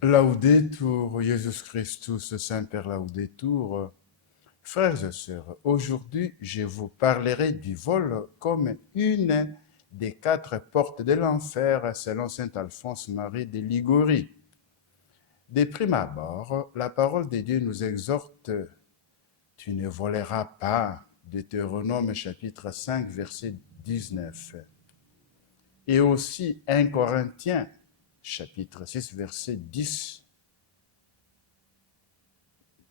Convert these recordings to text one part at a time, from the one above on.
Laudetur Jesus Christus, Saint-Père Laudetur. Frères et sœurs, aujourd'hui je vous parlerai du vol comme une des 4 portes de l'enfer selon saint Alphonse-Marie de Liguori. De prime abord, la parole de Dieu nous exhorte « Tu ne voleras pas » Deutéronome chapitre 5 verset 19. Et aussi 1 Corinthiens chapitre 6 verset 10.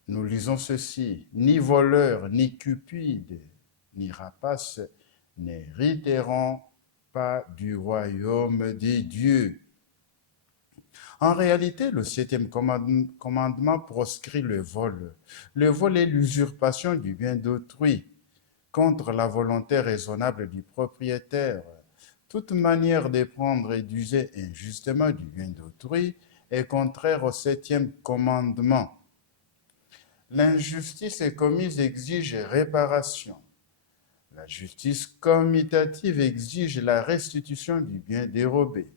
Nous lisons ceci, « Ni voleur, ni cupide, ni rapace n'hériteront pas du royaume des dieux. » En réalité, le 7e commandement proscrit le vol. Le vol est l'usurpation du bien d'autrui contre la volonté raisonnable du propriétaire. Toute manière de prendre et d'user injustement du bien d'autrui est contraire au 7e commandement. L'injustice commise exige réparation. La justice commutative exige la restitution du bien dérobé.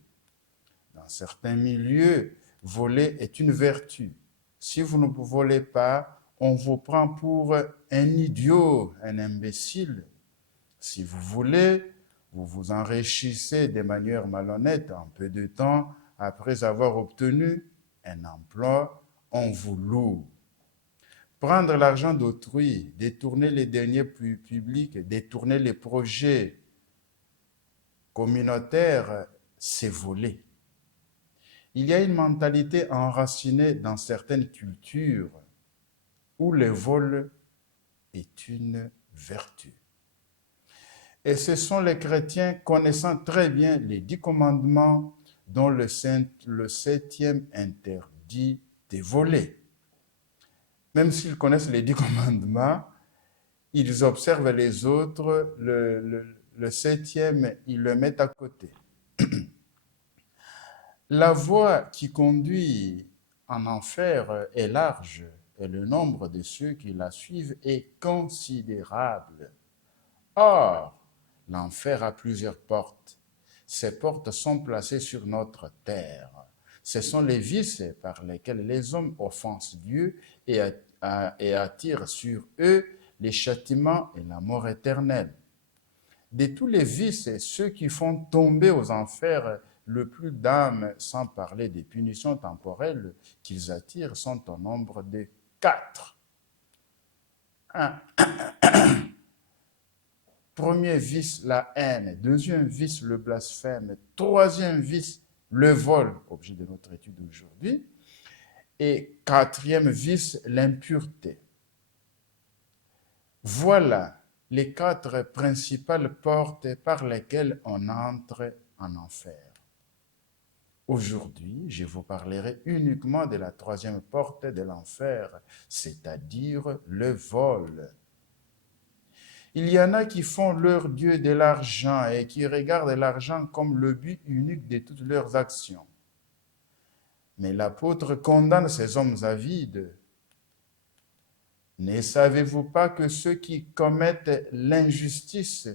Dans certains milieux, voler est une vertu. Si vous ne volez pas, on vous prend pour un idiot, un imbécile. Si vous voulez, vous vous enrichissez de manière malhonnête en peu de temps après avoir obtenu un emploi, on vous loue. Prendre l'argent d'autrui, détourner les deniers publics, détourner les projets communautaires, c'est voler. Il y a une mentalité enracinée dans certaines cultures où le vol est une vertu. Et ce sont les chrétiens connaissant très bien les 10 commandements dont le 7e interdit de voler. Même s'ils connaissent les 10 commandements, ils observent les autres, le 7e, ils le mettent à côté. La voie qui conduit en enfer est large et le nombre de ceux qui la suivent est considérable. Or, l'enfer a plusieurs portes. Ces portes sont placées sur notre terre. Ce sont les vices par lesquels les hommes offensent Dieu et attirent sur eux les châtiments et la mort éternelle. De tous les vices, ceux qui font tomber aux enfers le plus d'âmes, sans parler des punitions temporelles qu'ils attirent, sont au nombre de 4. 1. Premier vice, la haine. Deuxième vice, le blasphème. Troisième vice, le vol, objet de notre étude aujourd'hui. Et 4e vice, l'impureté. Voilà les 4 principales portes par lesquelles on entre en enfer. Aujourd'hui, je vous parlerai uniquement de la 3e porte de l'enfer, c'est-à-dire le vol. Il y en a qui font leur Dieu de l'argent et qui regardent l'argent comme le but unique de toutes leurs actions. Mais l'apôtre condamne ces hommes avides. Ne savez-vous pas que ceux qui commettent l'injustice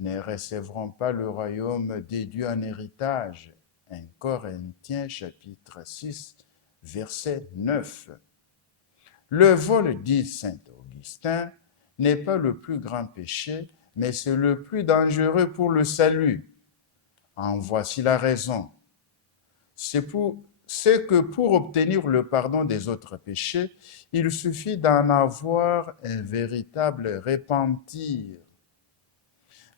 ne recevront pas le royaume des dieux en héritage? 1 Corinthiens chapitre 6, verset 9. Le vol, dit saint Augustin, n'est pas le plus grand péché, mais c'est le plus dangereux pour le salut. En voici la raison. C'est que pour obtenir le pardon des autres péchés, il suffit d'en avoir un véritable repentir.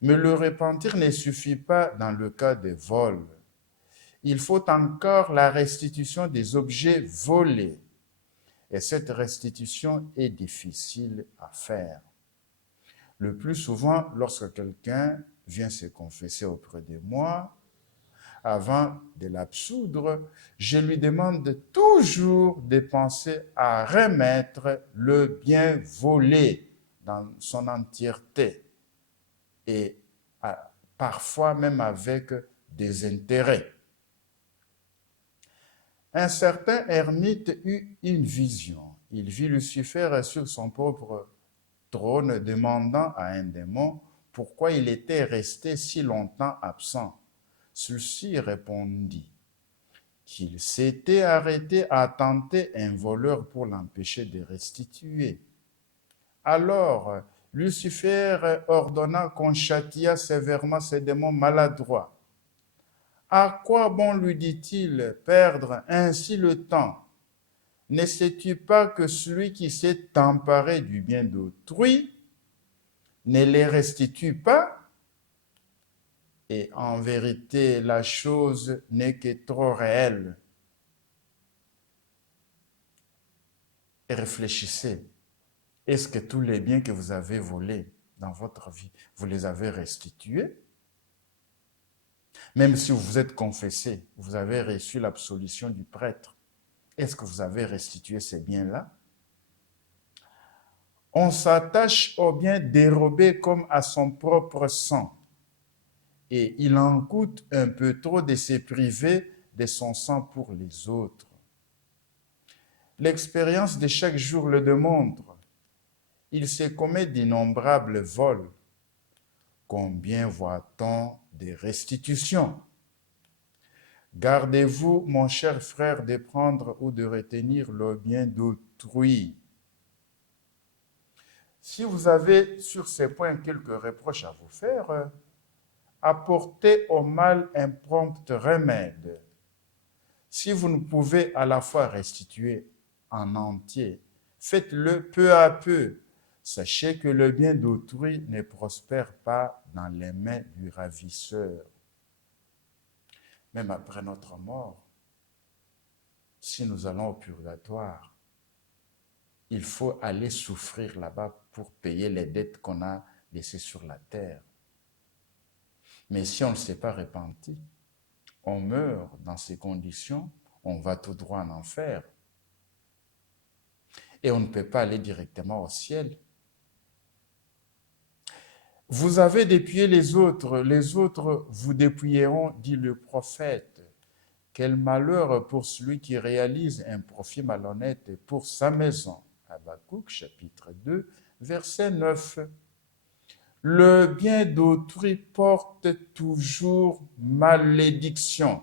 Mais le repentir ne suffit pas dans le cas des vols. Il faut encore la restitution des objets volés. Et cette restitution est difficile à faire. Le plus souvent, lorsque quelqu'un vient se confesser auprès de moi, avant de l'absoudre, je lui demande toujours de penser à remettre le bien volé dans son entièreté. et parfois même avec des intérêts. Un certain ermite eut une vision. Il vit Lucifer sur son propre trône demandant à un démon pourquoi il était resté si longtemps absent. Celui-ci répondit qu'il s'était arrêté à tenter un voleur pour l'empêcher de restituer. Alors, Lucifer ordonna qu'on châtia sévèrement ces démons maladroits. À quoi bon, lui dit-il, perdre ainsi le temps? Ne sais-tu pas que celui qui s'est emparé du bien d'autrui ne les restitue pas? Et en vérité, la chose n'est que trop réelle. Et réfléchissez. Est-ce que tous les biens que vous avez volés dans votre vie, vous les avez restitués? Même si vous vous êtes confessé, vous avez reçu l'absolution du prêtre, est-ce que vous avez restitué ces biens-là? On s'attache aux biens dérobés comme à son propre sang. Et il en coûte un peu trop de se priver de son sang pour les autres. L'expérience de chaque jour le démontre. Il se commet d'innombrables vols. Combien voit-on de restitutions? Gardez-vous, mon cher frère, de prendre ou de retenir le bien d'autrui. Si vous avez sur ces points quelques reproches à vous faire, apportez au mal un prompt remède. Si vous ne pouvez à la fois restituer en entier, faites-le peu à peu. Sachez que le bien d'autrui ne prospère pas dans les mains du ravisseur. Même après notre mort, si nous allons au purgatoire, il faut aller souffrir là-bas pour payer les dettes qu'on a laissées sur la terre. Mais si on ne s'est pas repenti, on meurt dans ces conditions, on va tout droit en enfer. Et on ne peut pas aller directement au ciel. Vous avez dépouillé les autres vous dépouilleront, dit le prophète. Quel malheur pour celui qui réalise un profit malhonnête pour sa maison. Habakkuk, chapitre 2, verset 9. Le bien d'autrui porte toujours malédiction.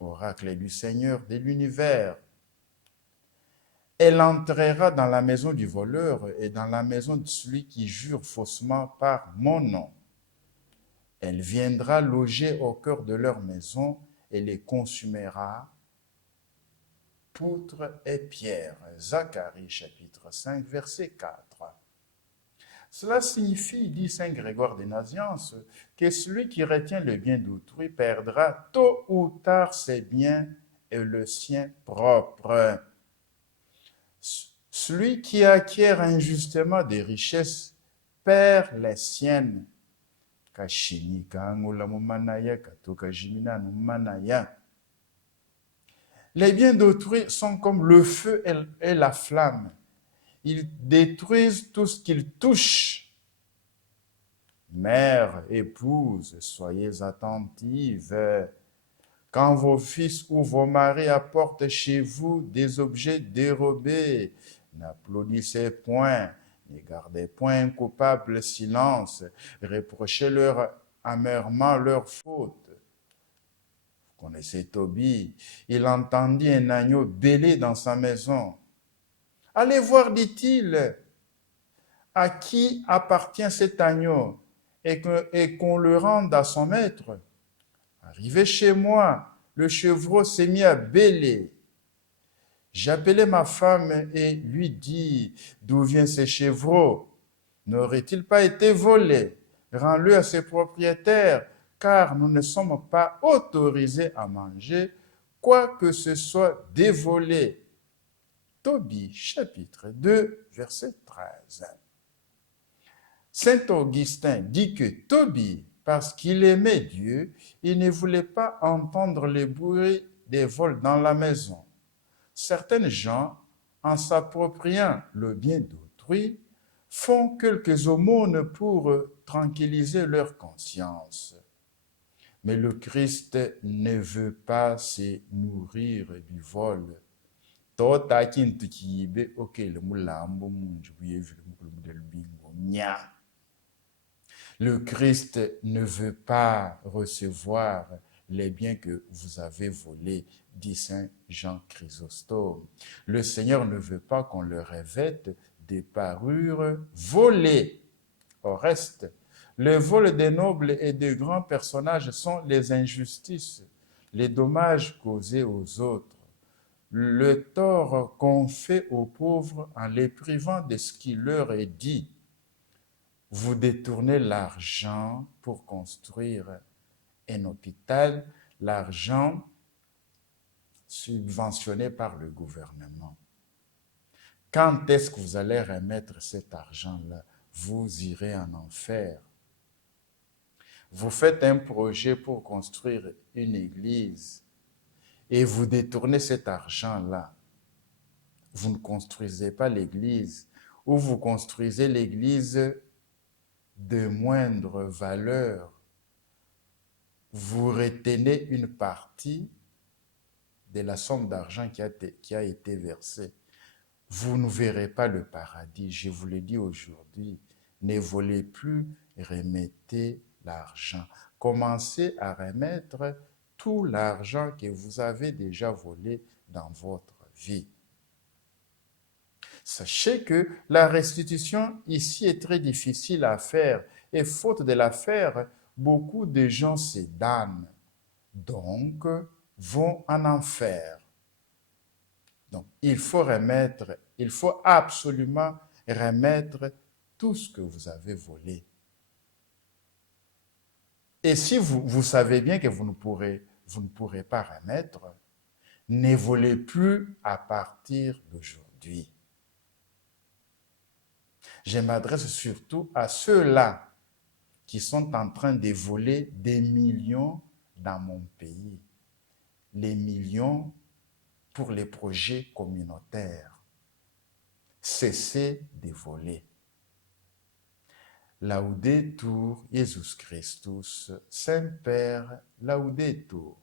Oracle du Seigneur de l'univers. Elle entrera dans la maison du voleur et dans la maison de celui qui jure faussement par mon nom. Elle viendra loger au cœur de leur maison et les consumera, poutre et pierre. Zacharie chapitre 5, verset 4. Cela signifie, dit saint Grégoire de Nazianze, que celui qui retient le bien d'autrui perdra tôt ou tard ses biens et le sien propre. Celui qui acquiert injustement des richesses perd les siennes. Les biens d'autrui sont comme le feu et la flamme. Ils détruisent tout ce qu'ils touchent. Mère, épouse, soyez attentives. Quand vos fils ou vos maris apportent chez vous des objets dérobés, n'applaudissez point, ne gardez point un coupable silence, reprochez-leur amèrement leur faute. Vous connaissez Tobie, il entendit un agneau bêler dans sa maison. Allez voir, dit-il, à qui appartient cet agneau et qu'on le rende à son maître. Arrivé chez moi, le chevreau s'est mis à bêler. J'appelai ma femme et lui dis, d'où vient ce chevreau? N'aurait-il pas été volé? Rends-le à ses propriétaires, car nous ne sommes pas autorisés à manger, quoi que ce soit dévolé. Tobie, chapitre 2, verset 13. Saint Augustin dit que Tobie, parce qu'il aimait Dieu, il ne voulait pas entendre les bruits des vols dans la maison. Certaines gens, en s'appropriant le bien d'autrui, font quelques aumônes pour tranquilliser leur conscience. Mais le Christ ne veut pas se nourrir du vol. Le Christ ne veut pas recevoir les biens que vous avez volés, dit Saint Jean Chrysostome. Le Seigneur ne veut pas qu'on le revête des parures volées. Au reste, le vol des nobles et des grands personnages sont les injustices, les dommages causés aux autres, le tort qu'on fait aux pauvres en les privant de ce qui leur est dit. Vous détournez l'argent pour construire un hôpital, l'argent subventionné par le gouvernement. Quand est-ce que vous allez remettre cet argent-là? Vous irez en enfer. Vous faites un projet pour construire une église et vous détournez cet argent-là. Vous ne construisez pas l'église, ou vous construisez l'église de moindre valeur. Vous retenez une partie de la somme d'argent qui a été versée. Vous ne verrez pas le paradis. Je vous le dis aujourd'hui, ne volez plus, remettez l'argent. Commencez à remettre tout l'argent que vous avez déjà volé dans votre vie. Sachez que la restitution ici est très difficile à faire et faute de la faire, beaucoup de gens se damnent, donc vont en enfer. Donc il faut absolument remettre tout ce que vous avez volé. Et si vous savez bien que vous ne pourrez pas remettre, ne volez plus à partir d'aujourd'hui. Je m'adresse surtout à ceux-là qui sont en train de voler des millions dans mon pays. Les millions pour les projets communautaires. Cessez de voler. Laudetur Jesus Christus, Saint-Père, Laudetur.